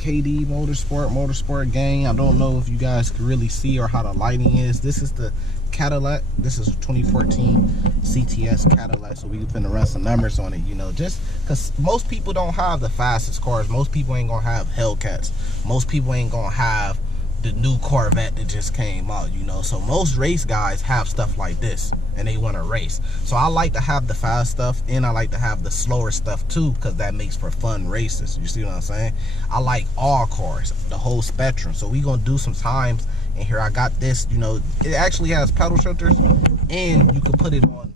KD Motorsport gang. I don't know if you guys can really see or how the lighting is. This is the Cadillac. This is a 2014 CTS Cadillac. So we finna run some numbers on it, you know, just because most people don't have the fastest cars. Most people ain't gonna have Hellcats. Most people ain't gonna have the new Corvette that just came out, you know. So most race guys have stuff like this and they want to race. So I like to have the fast stuff and I like to have the slower stuff too, because that makes for fun races. You see what I'm saying? I like all cars, the whole spectrum. So we gonna do some times. And here I got this, you know, it actually has pedal shifters and you can put it on,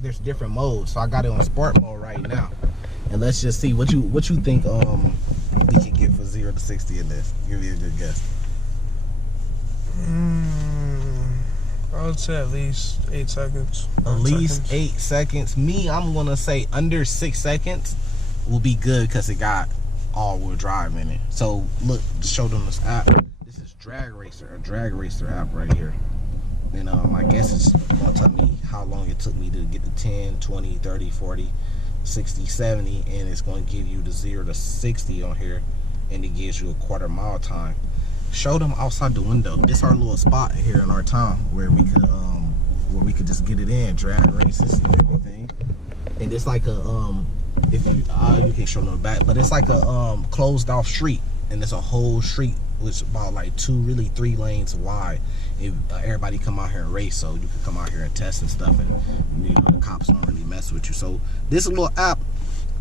there's different modes. So I got it on sport mode right now. And let's just see what you think we can get for 0 to 60 in this. Give me a good guess. I would say at least 8 seconds. At least 8 seconds. Me, I'm gonna say under 6 seconds will be good because it got all-wheel drive in it. So look, show them this app. This is Drag Racer, a Drag Racer app right here. And I guess it's gonna tell me how long it took me to get to 10, 20, 30, 40, 60, 70, and it's gonna give you the 0 to 60 on here, and it gives you a quarter mile time. Show them outside the window. This our little spot here in our town where we could just get it in, drag races and everything. And it's like a if you can show them the back, but it's like a closed off street, and it's a whole street which about like 2, really 3 lanes wide. If everybody come out here and race, so you can come out here and test and stuff, and you know the cops don't really mess with you. So this little app,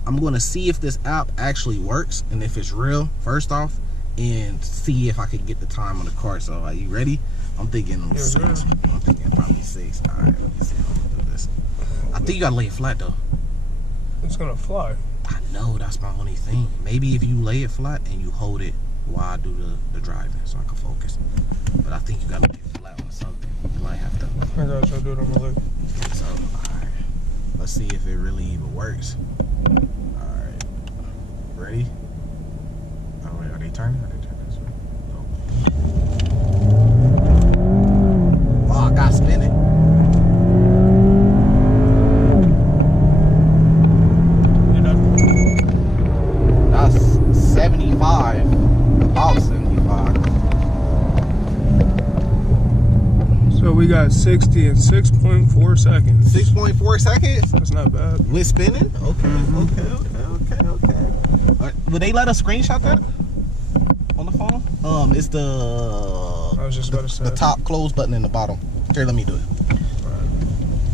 I'm going to see if this app actually works and if it's real first off, and see if I could get the time on the car. So are you ready? I'm thinking 6. I'm thinking probably 6. All right, let me see how I'm gonna do this. I think you gotta lay it flat though. It's gonna fly. I know, that's my only thing. Maybe if you lay it flat and you hold it while I do the driving, so I can focus. But I think you gotta lay it flat on something. You might have to. I got you. I'll do it on my leg. So, all right. Let's see if it really even works. All right. Ready? Oh wait, are they turning? Are they turning this way? No. Oh, I got spinning. You done? That's 75. About 75. So we got 60 in 6.4 seconds. 6.4 seconds? That's not bad. With spinning? Okay. Would they let us screenshot that on the phone? It's the I was just about to say the top close button in the bottom. Here, let me do it.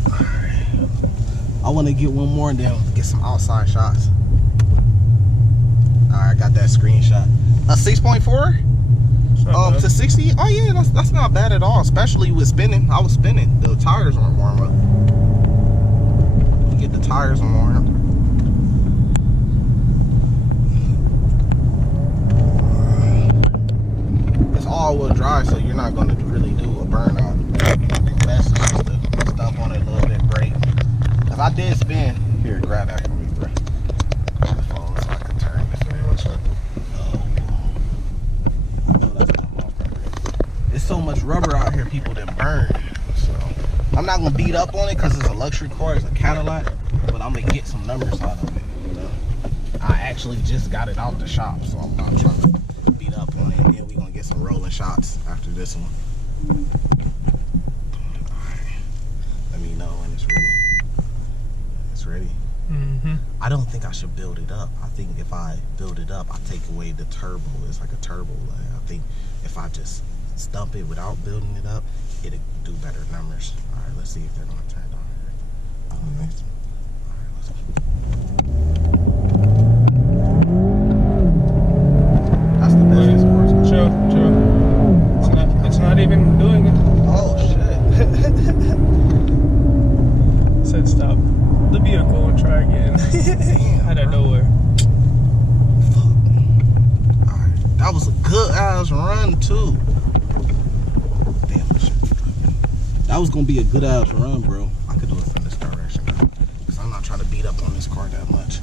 Alright. I want to get one more and then get some outside shots. Alright, got that screenshot. A 6.4? To 60? Oh yeah, that's not bad at all, especially with spinning. I was spinning. The tires weren't warm up. You get the tires warm. It's all-wheel drive, so you're not going to really do a burnout. Best is just to stump on it a little bit, brake. If I did spin, here, grab that for me, bro. The phone so I can turn it. There's so much rubber out here, people that burn. So I'm not gonna beat up on it because it's a luxury car, it's a Cadillac, but I'm gonna get some numbers out of it. You know, I actually just got it out the shop, so I'm not trying to beat up on it. And then we're gonna get some rolling shots after this one. Alright, let me know when it's ready. It's ready. I don't think I should build it up. I think if I build it up, I take away the turbo. It's like a turbo. I think if I just stump it without building it up, it'll do better numbers. All right, let's see if they're gonna turn it on here. All right, let's go. That's the business course. Chill. It's not even doing it. Oh shit. Said stop the vehicle and try again. Damn, Out of nowhere. Fuck. All right, that was a good ass run too. That was gonna be a good ass run, bro. I could do it from this direction, because I'm not trying to beat up on this car that much.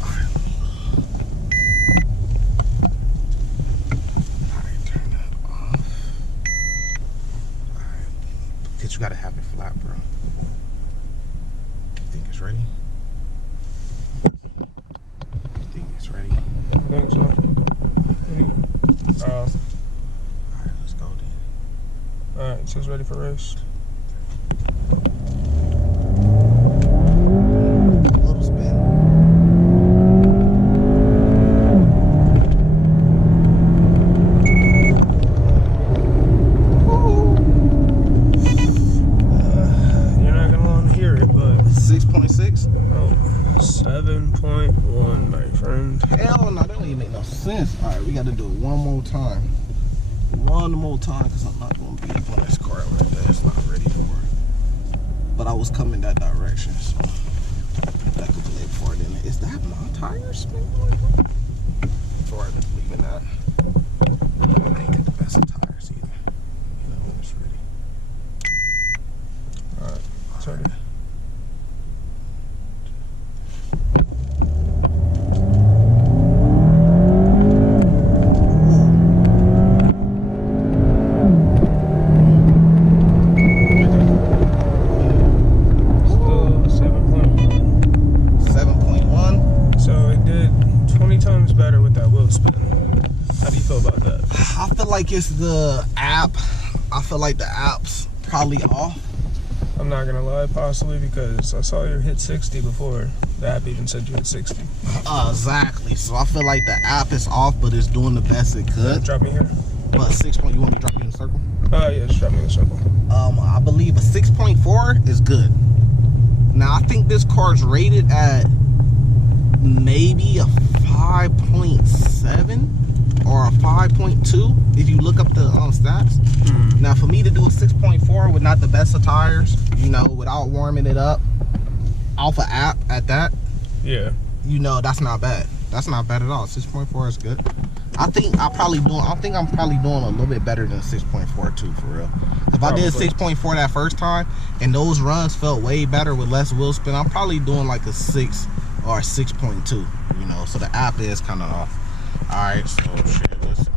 Alright, turn that off. Alright, because you gotta have it flat, bro. You think it's ready? You think it's ready? think so. Alright, let's go then. Alright, so it's ready for race. Little spin. You're not gonna want to hear it, but 6.6? oh, 7.1, my friend. Hell no, that don't even make no sense. Alright, we gotta do it one more time. One more time, because I'm not gonna be up on this car like that. It's not ready for it. But I was coming that direction, so that could play for it in it. Is that my tires spinning like that? Or I'm just leaving that. I ain't got the best of tires either. You know when it's ready. Alright, it's ready. I feel like it's the app. I feel like the app's probably off. I'm not gonna lie, possibly, because I saw you hit 60 before. The app even said you hit 60. Exactly. So I feel like the app is off, but it's doing the best it could. Drop me here. But 6 point, you want me to drop you in a circle? Yeah, just drop me in a circle. I believe a 6.4 is good. Now I think this car's rated at maybe a 5.7 or a 5.2 if you look up the stats. Now for me to do a 6.4 with not the best of tires, you know, without warming it up off an app at that, yeah, you know, that's not bad. That's not bad at all. 6.4 is good. I think I'm probably doing a little bit better than 6.4 too, for real. If I did 6.4 that first time and those runs felt way better with less wheel spin, I'm probably doing like a 6 or a 6.2, you know, so the app is kind of off. All right, so shit, let's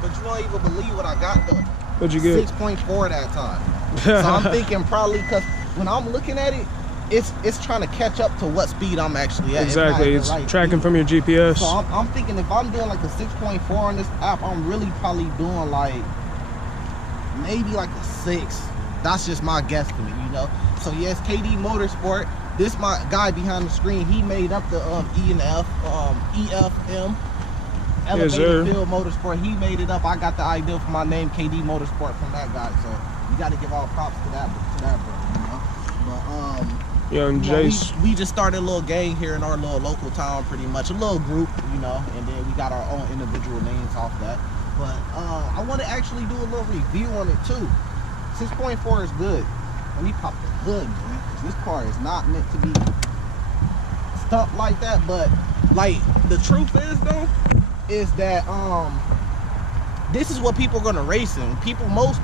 but you don't even believe what I got though. What'd you get? 6.4 that time. So I'm thinking probably because when I'm looking at it, it's trying to catch up to what speed I'm actually at. Exactly, it's tracking from your GPS. So I'm thinking if I'm doing like a 6.4 on this app, I'm really probably doing like maybe like a 6. That's just my guesstimate, you know. So yes, KD Motorsport. This my guy behind the screen. He made up the E and F, EFM. Elevated Field Motorsport. He made it up. I got the idea for my name, KD Motorsport, from that guy. So you got to give all props to that brother, you know. But Young Jace. We just started a little gang here in our little local town, pretty much a little group, you know, and then we got our own individual names off that. But I want to actually do a little review on it too. 6.4 is good. Let me pop the hood, man. This car is not meant to be stuck like that. But like the truth is though, is that this is what people are gonna race in. People, most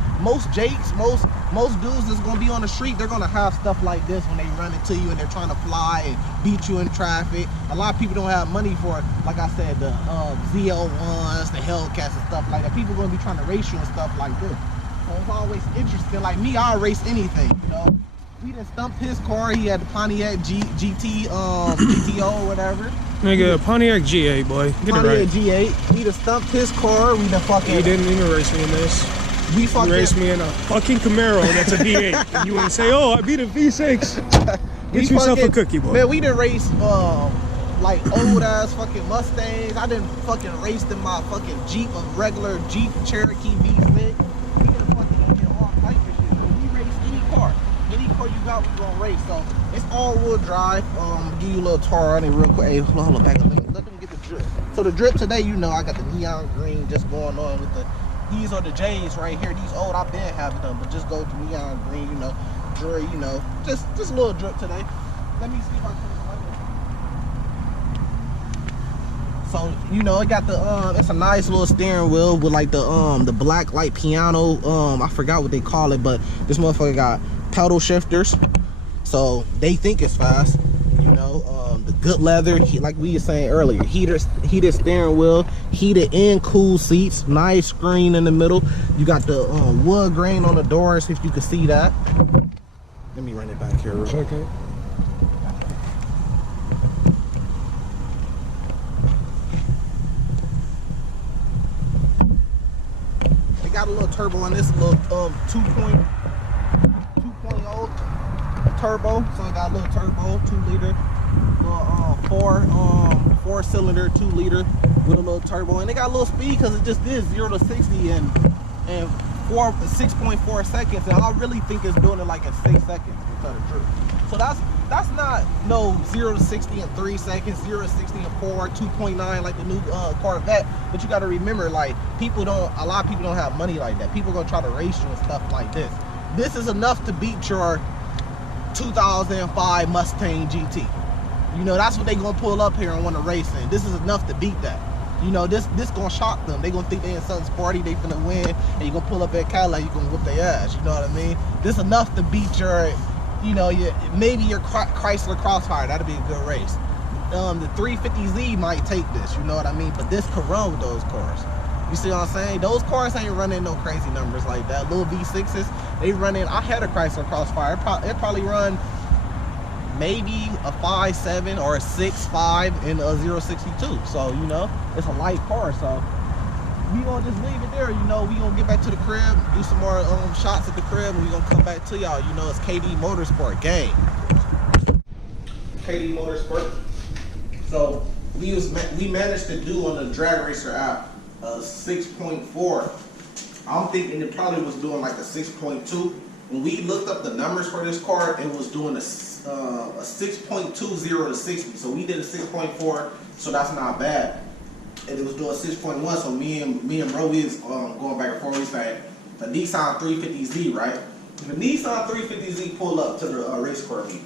Jakes, most dudes that's gonna be on the street, they're gonna have stuff like this when they run into you and they're trying to fly and beat you in traffic. A lot of people don't have money for, like I said, the ZL1s, the Hellcats and stuff like that. People are gonna be trying to race you and stuff like this. So it's always interesting. Like me, I'll race anything, you know. We done stumped his car. He had the Pontiac GT, GTO or whatever. Nigga, Pontiac G8, boy. Get Pontiac it right. G8. We done stumped his car. We done fucking. You didn't even race me in this. We fucking. You raced me in a fucking Camaro that's a V8. And you want to say, oh, I beat a V6. Get yourself a cookie, boy. Man, we done raced like old ass fucking Mustangs. I done fucking raced in my fucking Jeep, a regular Jeep Cherokee V6. We done fucking get all type of shit. So we race any car. Any car you got, we gonna race. So it's all-wheel drive. Give you a little tour on it real quick. Hey, hold on, back up. Let them get the drip. So the drip today, you know, I got the neon green just going on with the. These are the J's right here. These old, I've been having them, but just go to neon green, you know, jury, you know, just a little drip today. Let me see if I can. So you know, it got the it's a nice little steering wheel with like the black light piano. I forgot what they call it, but this motherfucker got pedal shifters, so they think it's fast. You know, the good leather, like we were saying earlier, heated steering wheel, heated and cool seats, nice screen in the middle. You got the wood grain on the doors, if you can see that. Let me run it back here real quick. Okay. They got a little turbo on this, little 2.0 turbo, so it got a little turbo, 2 liter, little 4 cylinder, 2 liter with a little turbo, and they got a little speed because it just is 0 to 60 and 6.4 seconds, and I really think it's doing it like in 6 seconds instead of true. So that's not no 0 to 60 in 3 seconds, 0 to 60 in 4, 2.9 like the new Corvette. But you got to remember, like, a lot of people don't have money like that. People gonna try to race you and stuff like this. This is enough to beat your 2005 Mustang GT. You know, that's what they gonna pull up here and want to race in. This is enough to beat that. You know, this gonna shock them. They gonna think they in something sporty, they finna win, and you gonna pull up at Cadillac, you gonna whoop their ass. You know what I mean? This enough to beat your, you know, maybe your Chrysler Crossfire. That'd be a good race. The 350Z might take this. You know what I mean? But this could run with those cars. You see what I'm saying? Those cars ain't running no crazy numbers like that. Little V6s, they running. I had a Chrysler Crossfire. It probably run maybe a 5.7 or a 6.5 in a 0.62. So, you know, it's a light car. So we gonna just leave it there. You know, we gonna get back to the crib, do some more shots at the crib, and we gonna come back to y'all. You know, it's KD Motorsport gang. KD Motorsport. So we managed to do on the Drag Racer app 6.4. I'm thinking it probably was doing like a 6.2. When we looked up the numbers for this car, it was doing a 6.20 to 60. So we did a 6.4, so that's not bad. And it was doing 6.1. So me and bro, we was going back and forth. We saying the Nissan 350Z, right? The Nissan 350Z pull up to the race car meet.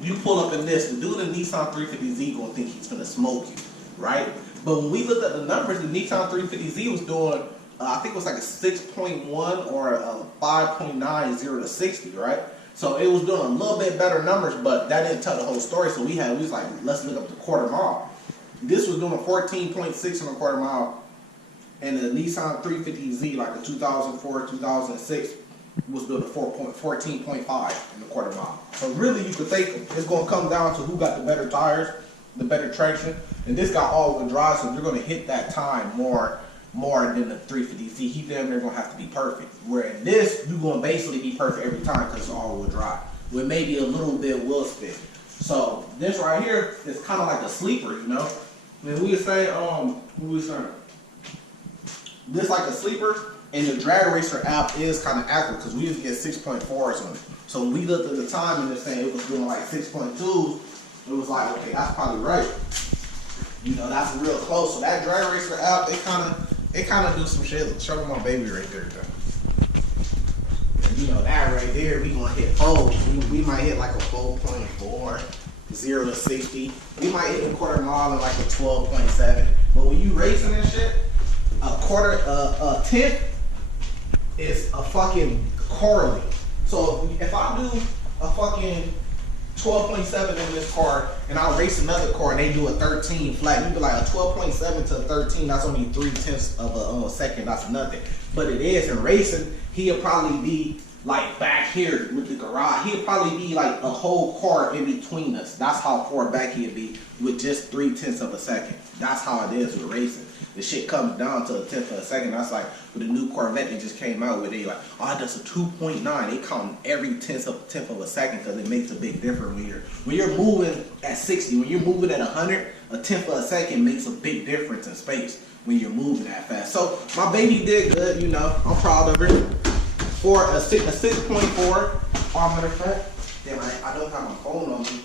You pull up in this, the dude in the Nissan 350Z gonna think he's gonna smoke you, right? But when we looked at the numbers, the Nissan 350Z was doing, I think it was like a 6.1 or a 5.9 0 to 60, right? So it was doing a little bit better numbers, but that didn't tell the whole story. So we was like, let's look up the quarter mile. This was doing 14.6 on a quarter mile, and the Nissan 350Z, like the 2004, 2006, was doing a 14.5 in the quarter mile. So really, you could think it's going to come down to who got the better tires, the better traction, and this got all-wheel drive, so you're going to hit that time more than the 350Z. He damn near going to have to be perfect. Where in this, you're going to basically be perfect every time because it's all-wheel drive, with maybe a little bit wheel spin. So this right here is kind of like a sleeper, you know. And we would say, this like a sleeper. And the Drag Racer app is kind of accurate because we used to get 6.4s on it. So when we looked at the time and they're saying it was doing like 6.2s, it was like, okay, that's probably right. You know, that's real close. So that Drag Racer app, it kind of do some shit. Show them my baby right there, though. You know, that right there, we gonna hit 4. We might hit like a 4.4, 0 to 60. We might hit a quarter mile in like a 12.7. But when you racing that shit, a tenth is a fucking quarterly. So if I do a fucking 12.7 in this car and I'll race another car and they do a 13 flat, you'd be like a 12.7 to a 13, that's only 3/10 of a second, that's nothing. But it is in racing, he'll probably be like back here with the garage. He'd probably be like a whole car in between us. That's how far back he'd be with just 0.3 of a second. That's how it is with racing. The shit comes down to a tenth of a second. That's like with the new Corvette they just came out with. They like, oh, that's a 2.9. They count every tenth of a second because it makes a big difference when you're moving at 60. When you're moving at 100, a tenth of a second makes a big difference in space when you're moving that fast. So my baby did good, you know. I'm proud of her. For a 6.4. Oh, matter of fact, damn, I don't have my phone on me,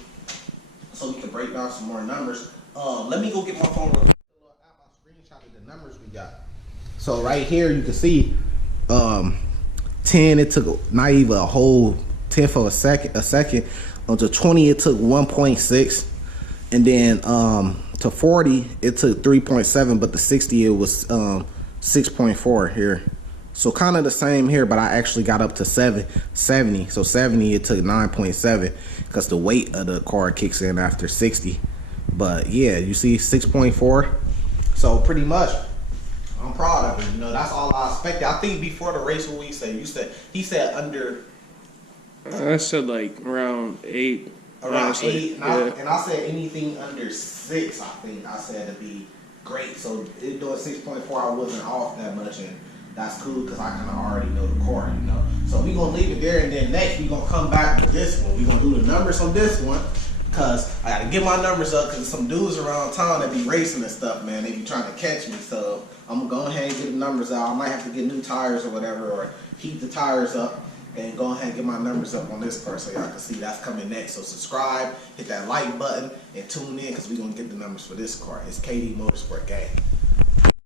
so we can break down some more numbers. Let me go get my phone real quick. Screenshotted the numbers we got. So right here you can see 10, it took not even a whole tenth of a second. To 20 it took 1.6, and then to 40 it took 3.7, but the 60 it was 6.4 here. So kind of the same here, but I actually got up to 70. So 70 it took 9.7 because the weight of the car kicks in after 60. But yeah, you see 6.4. So pretty much, I'm proud of it. You know, that's all I expected. I think before the race, what we said, he said under. I said like around 8. Around honestly. 8, And I said anything under 6. I think I said to be great. So it doing 6.4, I wasn't off that much, and that's cool because I kind of already know the car, you know. So we gonna leave it there, and then next we gonna come back with this one. We gonna do the numbers on this one. Cause I gotta get my numbers up, cause some dudes around town that be racing and stuff, man, they be trying to catch me. So I'm gonna go ahead and get the numbers out. I might have to get new tires or whatever, or heat the tires up and go ahead and get my numbers up on this part so y'all can see that's coming next. So subscribe, hit that like button, and tune in, cause we gonna get the numbers for this car. It's KD Motorsport Gang.